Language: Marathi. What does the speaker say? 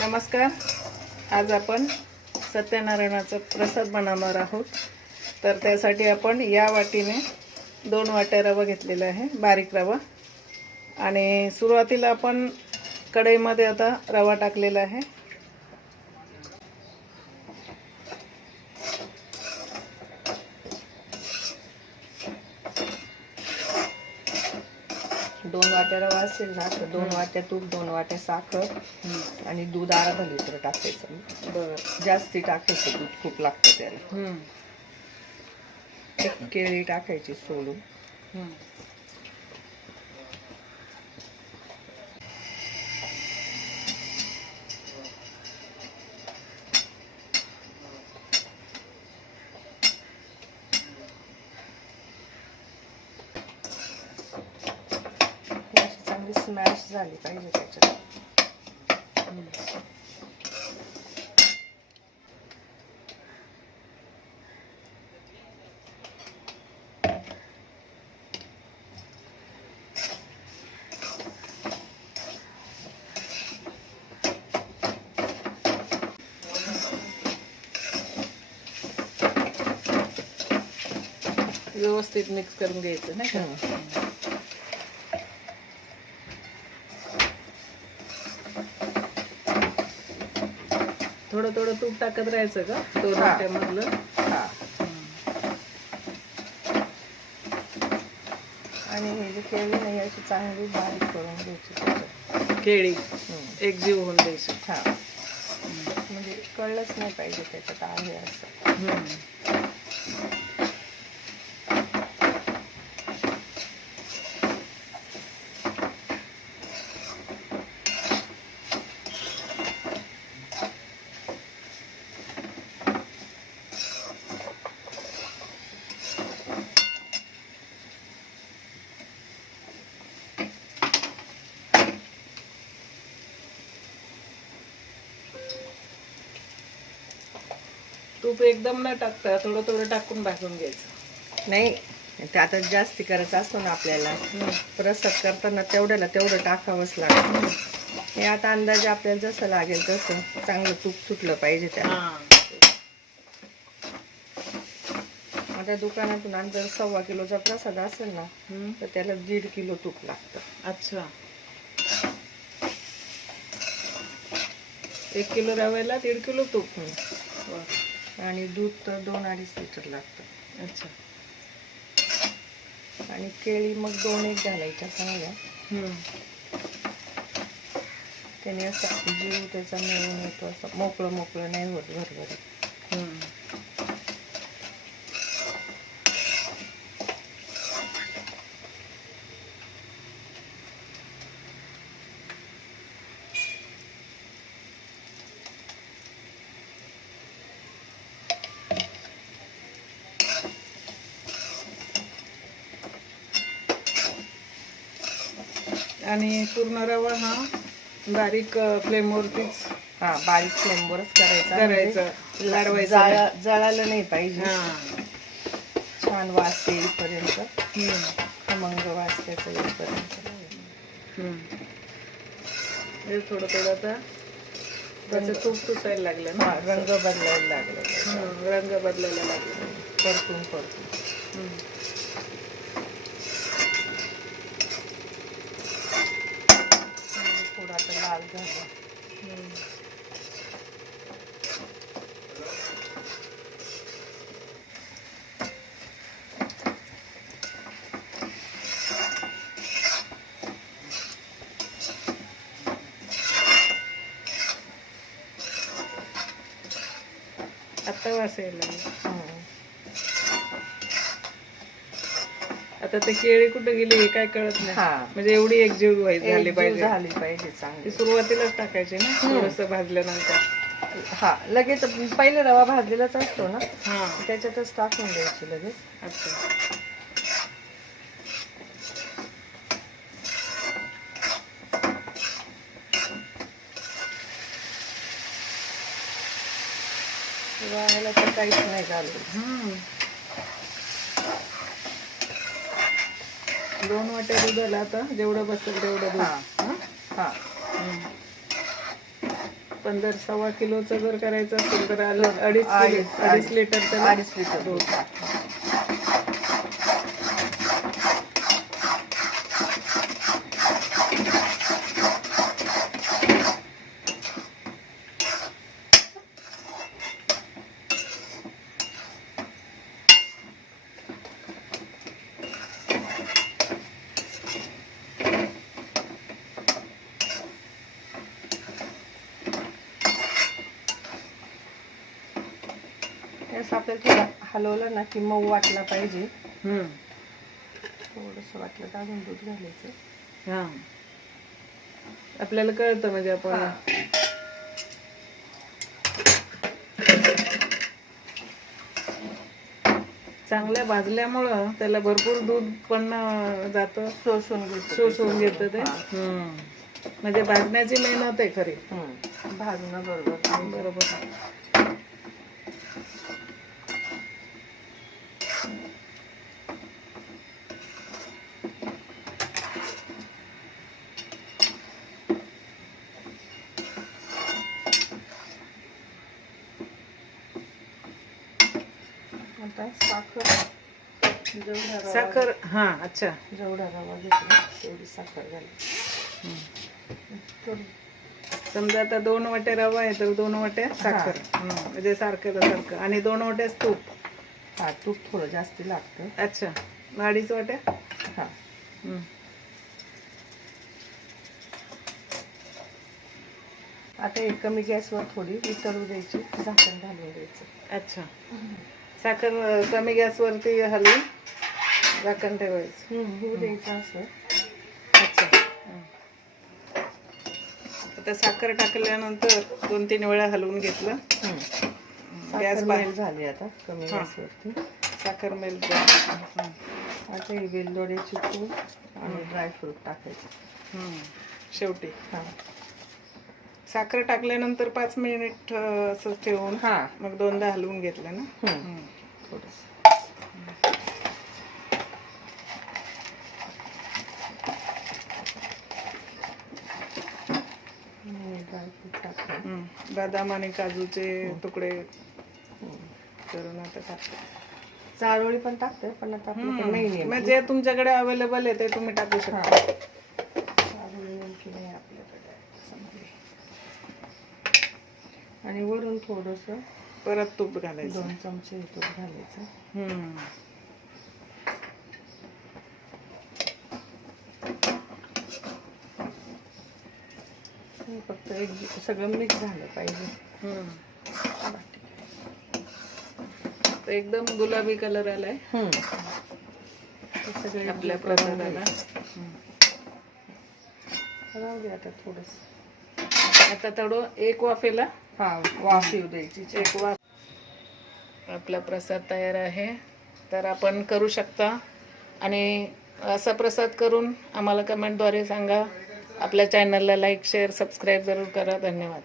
नमस्कार. आज आपण सत्यनारायणाचा प्रसाद बनवणार आहोत. तर त्यासाठी आपण या वाटीने 2 वाट्या रवा घेतलेला आहे, बारीक रवा. आणि सुरुवातीला आपण कढईमध्ये आता रवा टाकलेला आहे. दोन वाट्या रवा असेल ना तर 2 वाट्या तूप, 2 वाट्या साखर आणि दूध अर्धा लिटर टाकायचं. बरं. जास्ती टाकायचं, दूध खूप लागतं त्याला. एक केळी टाकायची सोलून. अशी चांगली स्मॅश झाली पाहिजे त्याच्यात. व्यवस्थित मिक्स करून घ्यायचं नाही का. थोडं थोडं तूप टाकत राहायचं का 2 वाट्यामधलं. हा. आणि हे जे केळी नाही अशी चांगली बारीक करून घ्यायची त्याच्यात. केळी एकजीव होऊन द्यायची. हा, म्हणजे कळलंच नाही पाहिजे त्याच्यात आहे असं. तूप एकदम न टाकता थोडं थोडं टाकून भाजून घ्यायचं. नाही, ते आता जास्ती करायचं असतो ना आपल्याला, प्रसाद करताना तेवढ्याला तेवढं टाकावंच लागतं. हे आता अंदाजे आपल्याला जसं लागेल तसं चांगलं तूप सुटलं पाहिजे त्याला. आता दुकानातून जर 1.25 किलोचा प्रसाद असेल ना तर त्याला 1.5 किलो तूप लागतं. अच्छा. 1 किलो रव्याला 1.5 किलो तूप. आणि दूध तर 2-2.5 लिटर लागतं. अच्छा. आणि केळी मग 2-1 घालायच्या चांगल्या. त्याने असं जीव त्याचा मिळून येतो, असं मोकळं मोकळं नाही होत भरभरीत. आणि पूर्ण रवा हा बारीक फ्लेमवरतीच बारीक फ्लेमवरच करायचं, लाडवायचं. जळालं नाही पाहिजे. छान वास येईपर्यंत, खमंग वास त्याचा येईपर्यंत. हे थोडं थोडं आता त्याचं तूप सुटायला लागलं ना, रंग बदलायला लागला, रंग बदलायला लागला. परतून थोडं आता लाल झालं. आता वास यायला लागला. आता ते केळी कुठे गेली हे काय कळत नाही. म्हणजे एवढी एकजीव झाली पाहिजे चांगली. ती सुरुवातीलाच टाकायची ना, थोडस भाजल्यानंतर. लगेच पहिले रवा भाजलेलाच असतो ना, त्याच्यातच टाकून द्यायची लगेच. अच्छा. रव्याला तर काहीच नाही झालं. 2 वाट्या दुधाला आता जेवढं बसेल तेवढं दूध. पण जर 1.25 किलोचं जर करायचं असेल तर अडीच लिटर त्याला 2.5 लिटर दूध टाकते. असं आपल्याला थोडं हलवलं ना की मऊ वाटला पाहिजे. थोडंसं वाटलं तर अजून दूध घालायचं. हा, आपल्याला कळतं म्हणजे आपण चांगल्या भाजल्यामुळं त्याला भरपूर दूध पण जातं, शोषून घेतं ते. म्हणजे भाजण्याची मेहनत आहे खरी. भाजणं बरोबर बरोबर. आता साखर. हा, अच्छा. जेवढा रवा घेतला तेवढी साखर घाली. समजा आता 2 वाट्या रवा आहे तर 2 वाट्या साखर. म्हणजे सारखं आणि 2 वाट्याच तूप. हा, तूप थोडं जास्त लागतं. अच्छा, 2.5 वाट्या. हा. आता हे कमी गॅसवर थोडी वितळू द्यायची, झाकण घालून द्यायचं. अच्छा, साखर कमी गॅसवरती हलवून झाकण ठेवायचं. होऊ द्यायचं असं. अच्छा. आता साखर टाकल्यानंतर 2-3 वेळा हलवून घेतलं. गॅस मेल्ट झाली आता कमी गॅसवरती. साखर मेल्ट. आता ही वेलदोड्याची पूड आणि ड्रायफ्रूट टाकायचं शेवटी. हा, साखर टाकल्यानंतर 5 मिनिट असं ठेवून मग 2दा हलवून घेतलं ना. थोडंसं. बदाम आणि काजूचे तुकडे करून आता टाकतो. चारोळी पण टाकते, पण आता आपल्याकडे नाही. म्हणजे तुमच्याकडे अवेलेबल आहे ते तुम्ही टाकू शकता. चारोळी नेमकी नाही आपल्याकडे. आणि वरून थोडंसं परत तूप घालायचं. 2 चमचे तूप घालायचं. फक्त सगळं मिक्स झालं पाहिजे. एकदम गुलाबी कलर आलाय सगळे आपल्या प्रसादाला. राहू दे आता थोडस. आता थोडं 1 वाफेला वाफ येऊ द्यायची. 1 वाफ. आपला प्रसाद तयार आहे, तर आपण करू शकता. आणि असा प्रसाद करून आम्हाला कमेंटद्वारे सांगा. आपल्या चॅनलला लाईक, शेअर, सबस्क्राईब जरूर करा. धन्यवाद.